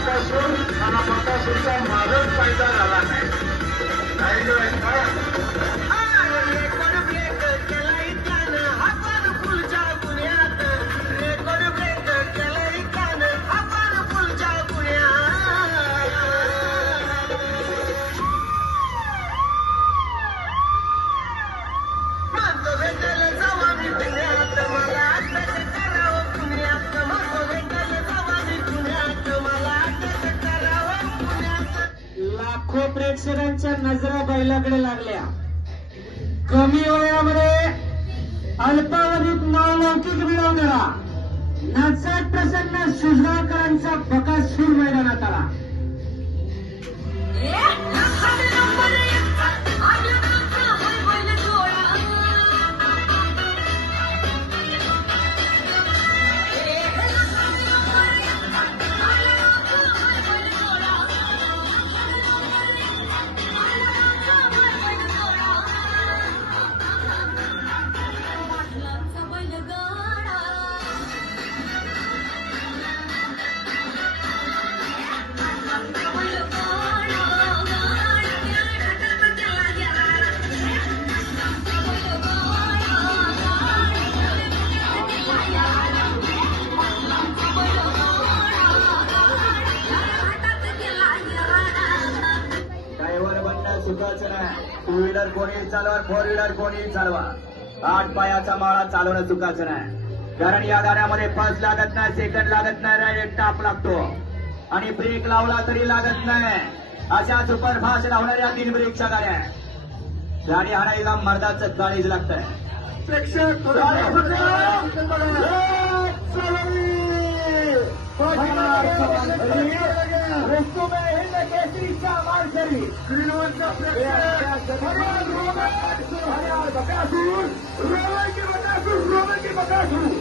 बकासूर आणि बकासूरचा माझच फायदा झाला नाही लाखो प्रेक्षकांच्या नजरा बैलाकडे लागल्या. कमी वयामध्ये अल्पावधीत नावलौकिक मिळवणारा नाचाट प्रसन्न सुजगावकरांचा बकासूर मैदानात आला. टू व्हीलर कोणी चालवा, फोर व्हीलर कोणी चालवा, 8 पायाचा माळा चालवणं चुकाचं नाही. कारण या गाड्यामध्ये फर्स्ट लागत नाही, सेकंड लागत नाही, डायरेक्ट टाप लागतो आणि ब्रेक लावला तरी लागत नाही. अशा सुपरफास्ट लावणाऱ्या 3 ब्रेकच्या गाड्या. गाडी हाणायला मर्दाचं काळीज लागतंय. प्रेक्षक रस्तों में हिंद केसरी का मार्शरी श्रीलंका बकासूर रोवे की बकासूर